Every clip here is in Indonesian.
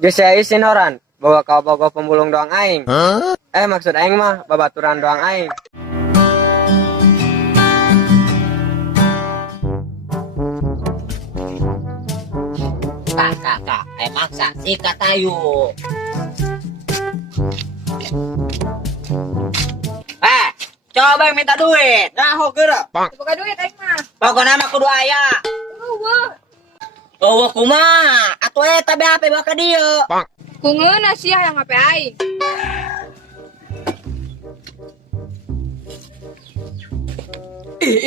Geus saya izin horan, bawa kau bogoh pembulung doang aing. Maksud aing mah babaturan doang aing. Kak, maksa sikat ayo. Coba yang minta duit. Nah, geura. Buka duit aing mah. Pokoknya mah kudu aya. Oh, kumaha? Atuh eta be HP bawa ka dieu. Kungeuna sia yang HP aing.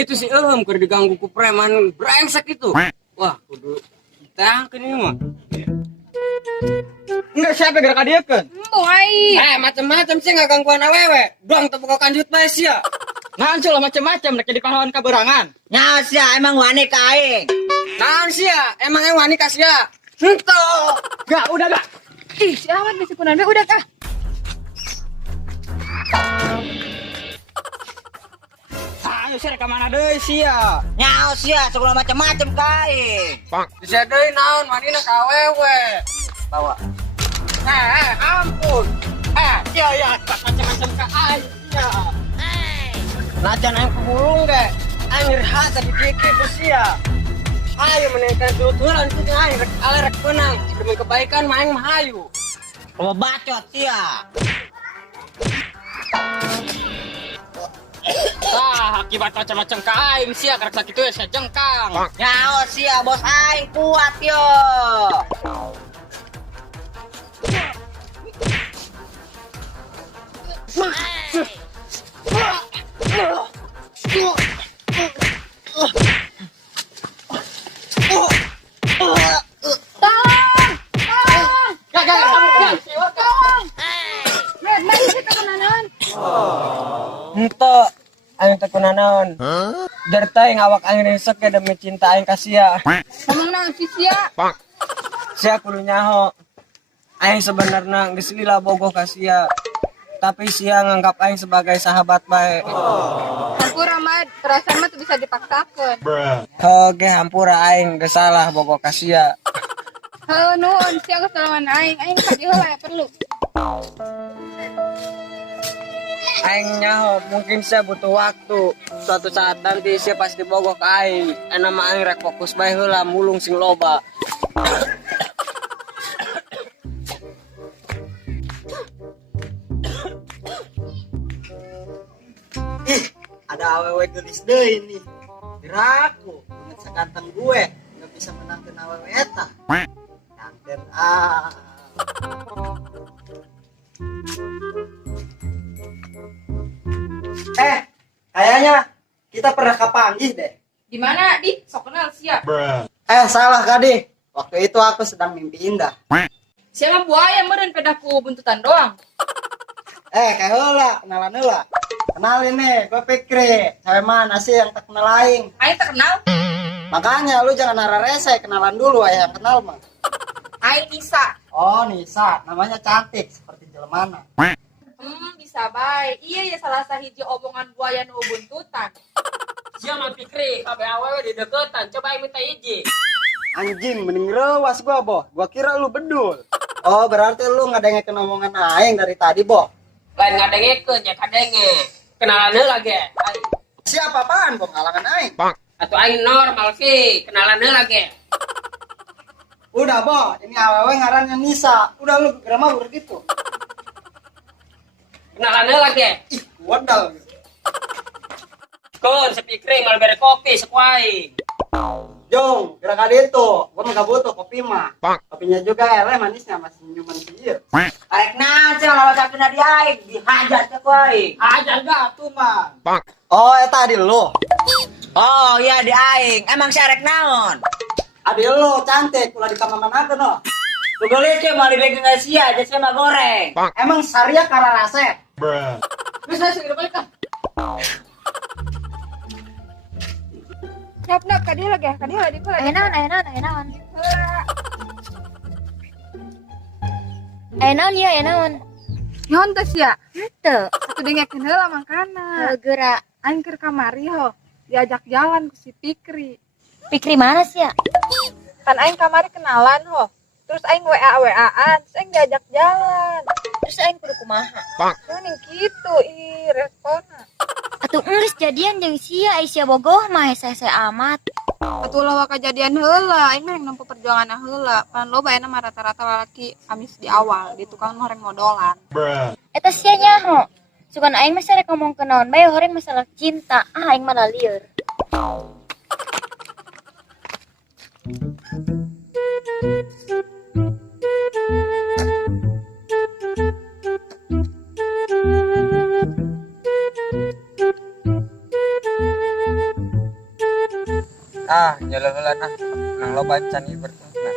Itu si keur diganggu ku preman brengsek itu. Wah, kudu ditangkeun ieu mah. Enggak siapa gerak adiekeun. Embung aing. Macam-macam sih enggak gangguan awewe. Dong teu buka kanjut bae sia. Naon sul macam-macam rek di pahlawan kaberangan. Nya sia emang wani ka aing. Naon sia? Emang yang wani ka sia? Henteu. Gak, udah gak. Ih, si Ahmad bisi kunan be udah kah? Ayo sih ka mana deui sia? Nya sia segala macam-macam ka aing. Bisa deui naon wanina ka awewe. Bawa. Ampun. Ya macam-macam ka aing sia. Lajan aing pembulung ge. Aing rehat tadi dikit sia. Ayo menaikkan ketuturan itu aing rek alerek menang demi kebaikan mah aing mah hayu. Lo bacot sia. Akibat macam-macam ka aing sia karek sakitu ya sia jengkang. Nya sia bos aing kuat yo. Ente aing teh kunaon? Dari teh ngawak aing resek ke demi cinta aing ka sia. Ngomong naon si sia? Sia kudu nyaho. Aing sebenarnya geus lila bogoh ka sia. Tapi sia nganggap aing sebagai sahabat bae. Hampura mah perasaan mah tuh bisa dipaksakeun. Oge hampura aing geus salah bogoh ka sia. Heuh nuhun sia kesalahan aing. Aing ka dieu ya perlu. Aing nyaho mungkin sia butuh waktu. Suatu saat nanti sia pasti bogoh ka aing. Ena mah aing rek fokus bae heula mulung sing loba. Ada awewe gelis deui nih. Geraku, inget sakanteng gue, gak bisa menangkan awewe eta. Kangen kayaknya kita pernah kepanggih deh. Di mana, Di? Sok kenal sia. Salah Kadi. Waktu itu aku sedang mimpi indah. Sia mah buaya meureun pedaku buntutan doang. Kayak heula, kenalan heula. Kenalin nih, gue Fikri. Cewek mana sih yang tak kenal aing? Aing terkenal. Makanya lu jangan nara rese, kenalan dulu ayah yang kenal mah. Aing Nisa. Oh Nisa, namanya cantik seperti jelmana. Bisa bae. Iya ya salah sahiji omongan buaya nu buntutan. Sia mah Fikri, kabeh awewe di deketan. Coba aing minta izin. Anjing, mending rewas gua, Boh. Gua kira lu bedul. Oh, berarti lu ngadengekeun omongan aing dari tadi, Boh. Lain ngadengekeun ya kadenge. Kenalan heula ge. Siapa apaan, Boh? Ngalangan aing. Atuh aing normal Vi, kenalan heula ge. Udah, Boh. Ini awewe ngarannya Nisa. Udah lu geramah gitu. Kenalan heula ge. Ih, wadal. Kun sepikring mal bere kopi sekuai. Jong, gerak kali itu. Gua mah gak butuh kopi mah. Kopinya juga eleh manisnya masih senyuman sihir. Arek naon lawan sapina di aing, dihajar ke aing. Hajar gatuh man. Oh, eta adi lu. Oh, iya di aing. Emang si arek naon? Adi lu cantik, ulah di kamar manakeun no. Lu gelis ke mau dibegang sia, aja saya mah goreng. Emang saria kara rasep. Bisa segera balik kah? Siap nak, kadi lagi ya, kadi lagi. Enaon. Enaon ya, enaon. Nyon teh sia. Henteu. Atuh dengekeun heula mangkana. Geura. Aing keur kamari ho, diajak jalan ku si Fikri. Pikri mana sih ya? Kan aing kamari kenalan ho. terus aing WA-WA-an, terus aing diajak jalan. Terus aing kudu kumaha? Mending gitu, responna. Atuh geus jadian jeung sia Aisyah bogoh mah hese-hese amat. Atulah kejadian heula, aing mah yang nempuh perjuangan heula. Pan loba mah rata-rata lalaki amis di awal, di tukang horeng modolan. Eta sia nyaho. Sugan aing mah sarek ngomong ke naon bae horeng masalah cinta. Ah aing mah lieur. Jalan-jalan nang lo bacan ieu bertuna.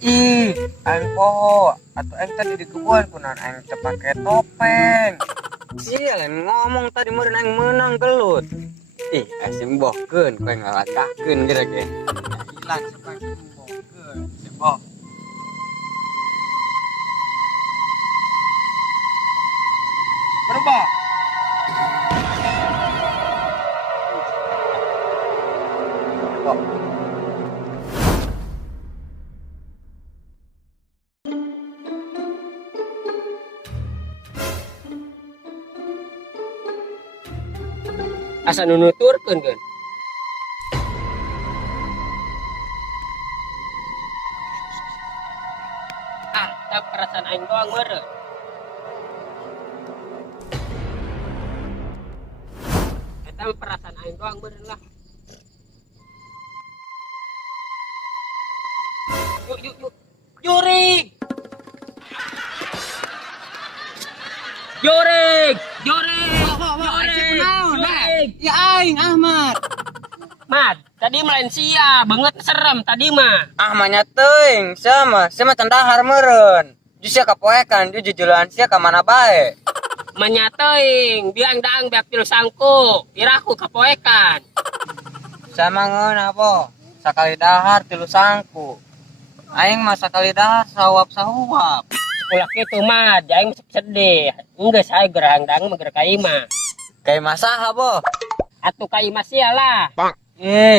Ih, aing poho, atuh aing tadi di kebun kunaon aing teu pake topeng. Sia lain ngomong tadi meureun aing menang gelut. Ih, asim bohkeun koe ngalakakeun geura ge. Hilang sampai bohkeun, boh. Berapa? Asa nu nuturkeun keun. Tak perasaan aing doang meureun. Eta perasaan aing doang meureun lah. Yuk. Jurik. Ya aing Ahmad. Mat, tadi Malaysia banget serem tadi mah. Ahmadnya teuing, sama tandahar meureun. Justru kapoekan dia jujulan sia ka mana bae. Manya teuing, biang daang beak tilu sangku, iraku kapoekan. Sama ngeuna po, sakali dahar tilu sangku. Aing mah sakali dahar sahuap. Ulah kitu mah, aing sedih. Enggeus hae gerang daang mah geura ka imah. Ka imah saha, Bo? Atuh ka imah sia lah.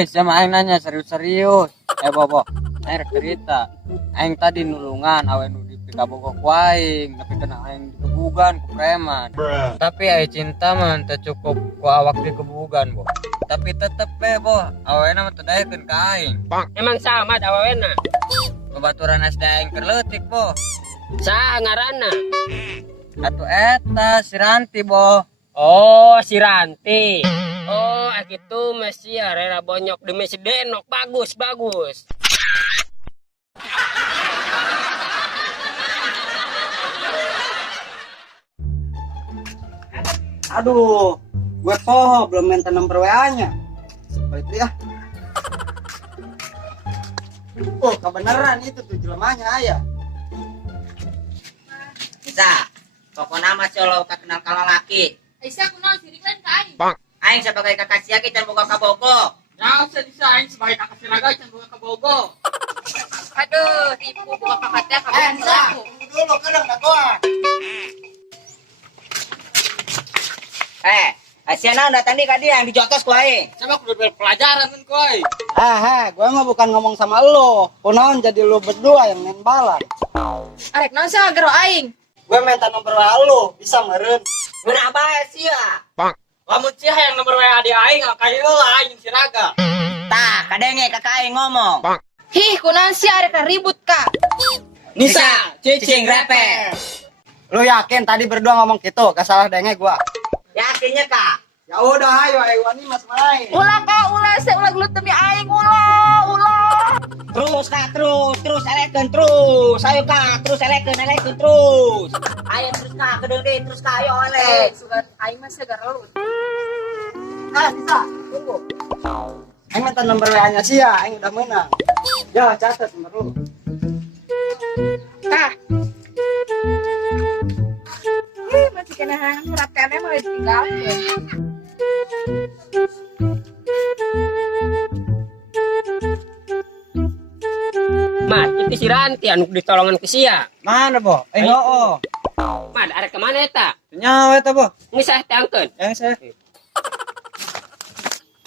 Sama aing nanya serius-serius. Bo, aing rek cerita. Aing tadi nulungan awe nu di kabogok ku aing, tapi kena aing dikebugan ku preman. Tapi ai cinta mah teu cukup ku awak dikebugan, Bo. Tapi tetep Bo, awena mah teu daekeun ka aing. Emang sama awena? Babaturan asda aing keur leutik, Bo. Saha ngaranna? Atuh eta si Ranti, Bo. Oh, si Ranti. Oh, akitu masih rela bonyok demi si Denok. Bagus. Aduh, gue poho belum minta nomor WA-nya. Baik ya. Oh, kebenaran itu tuh jelemahnya ayah. Bisa, pokoknya nama solo kenal kala laki. Aisyah kunaon sirik lain ka aing. Aing sebagai kakak siaki can boga kabogo. Nah, saya bisa aing sebagai kakak siraga can boga kabogo. Aduh, tipu buka kakaknya kamu laku. Dulu kadang dagoan. Asiana datang di kadi yang dijotos ku aing. Sama kudu pelajaran kan koi. Gue mah bukan ngomong sama lo. Kunaon jadi lo berdua yang main balak. Arek naon sih gero aing? Gue minta nomor WA lo, bisa meren. Kenapa sia? Lamun sia yang nomor WA di aing kayu lah aing siraga. Tah, kadenge kakak aing ngomong. Hih, kunaon sih arek ribut ka? Nisa, cicing repe. Lo yakin tadi berdua ngomong gitu? Gak salah denge gua. Yakinnya kak? Ya udah ayo wani mas main. Ulah gelut demi aing ulah. Terus kak, terus eleken terus. Ayo kak, terus eleken terus. Ayo terus kak, kedeng terus kak, ayo oleh. Sugan aing mah segar lelut. Bisa, tunggu. Aing minta nomor WA-nya sia, aing udah menang. Ya, catat nomor lu. Tah. Masih kena harap kene mau ditinggal. Mat, itu si Ranti anu ditolongan ke sia. Mana, Bo? Oh. Mat, arek ke mana eta? Nyawa eta, Bo. Geus saya tangkeun. Yang saya.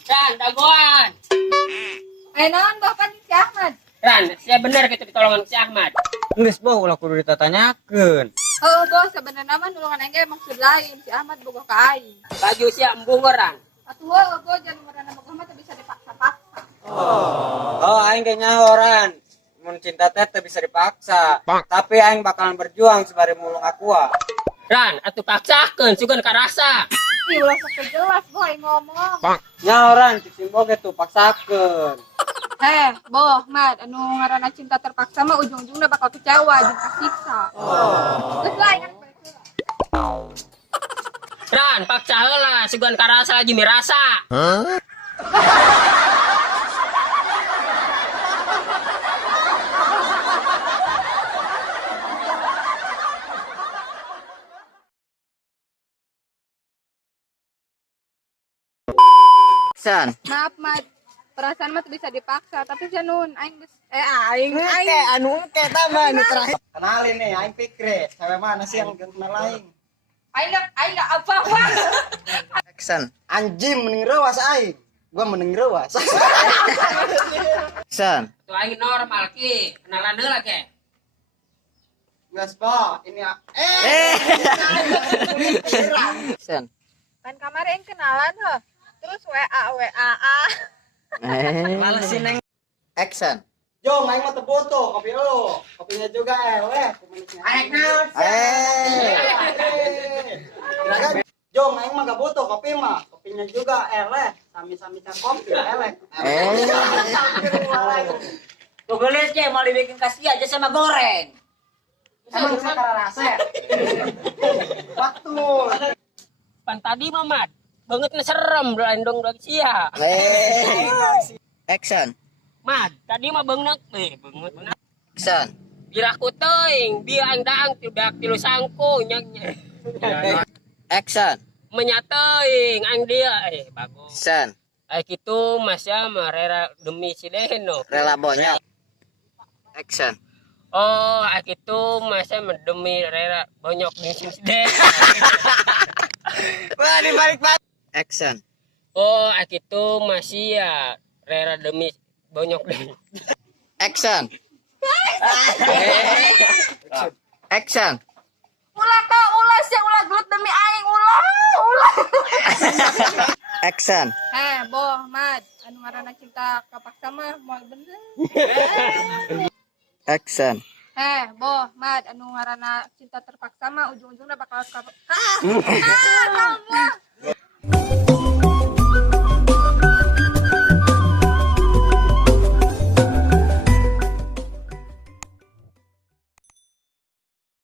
Dan dagoan. Ayo naon Bapak si Ahmad? Ran, sia bener gitu ditolongan si Ahmad. Geus boh ulah kudu ditatanyakeun. Oh bos sebenarnya mah nulungan aing ge maksud lain si Ahmad bogoh ka aing. Baju sia embung Ran. Atuh heuh bos jangan merana bogoh mah teu bisa dipaksa-paksa. Oh, aing ge nyahoran. Mun cinta teh teu bisa dipaksa. Tapi aing bakalan berjuang sebari mulung aqua. Ran, atuh paksakeun sugan karasa. Ih ulah sok jelas boy ngomong. Nyahoran cicing boge tuh paksakeun. Boh Mad anu ngaranna cinta terpaksa mah ujung-ujungna bakal kecewa jeung kasiksa. Geus lain kan bae heula. Ran, paksa heula sugan karasa lagi mirasa. San. Maaf Mad, perasaan mah teu bisa dipaksa, tapi janun aing geus aing anu engke tambah anu terakhir. Kenalin nih, aing Fikri. Cewek mana sih yang kenal aing? aing apa-apa. Action. Anjing mending rewas aing. Gua mending rewas. Action. Tuh aing normal ki, kenalan heula ke. Gas boh, ini Action. Kan kemarin aing kenalan heuh. Terus WA. Males sih neng. Action. Jo, aing mah teu foto, kopi lu. Kopinya juga weh. Arek naon? Jo, aing mah gak butuh kopi mah. Kopinya juga leh. Sami-sami can kopi elek. Tuh gelis ke mau dibikin kasih aja sama goreng. Emang saya rasa. Betul. Pan tadi Mamat, banget serem dong sia. Action. Mat, tadi mah banget banget. Action. Biraku teuing, dia aing daang tidak tilu sangku nyanya. Action. Menyateuing aing dia bagus. Action. Kitu masya marera demi si Deno. Rela bonyok. Action. Oh, kitu masya demi rera bonyok di si Deno. Wah, dibalik. Action. Oh, kitu masih ya rera demi bonyok deh. Action. Action. Ulah sih ulah gelut demi aing ulah. Action. Boh Mad, anu ngaranna cinta kapaksa mah moal bener. Action. Boh Mad, anu ngaranna cinta terpaksa mah ujung-ujungna bakal kamu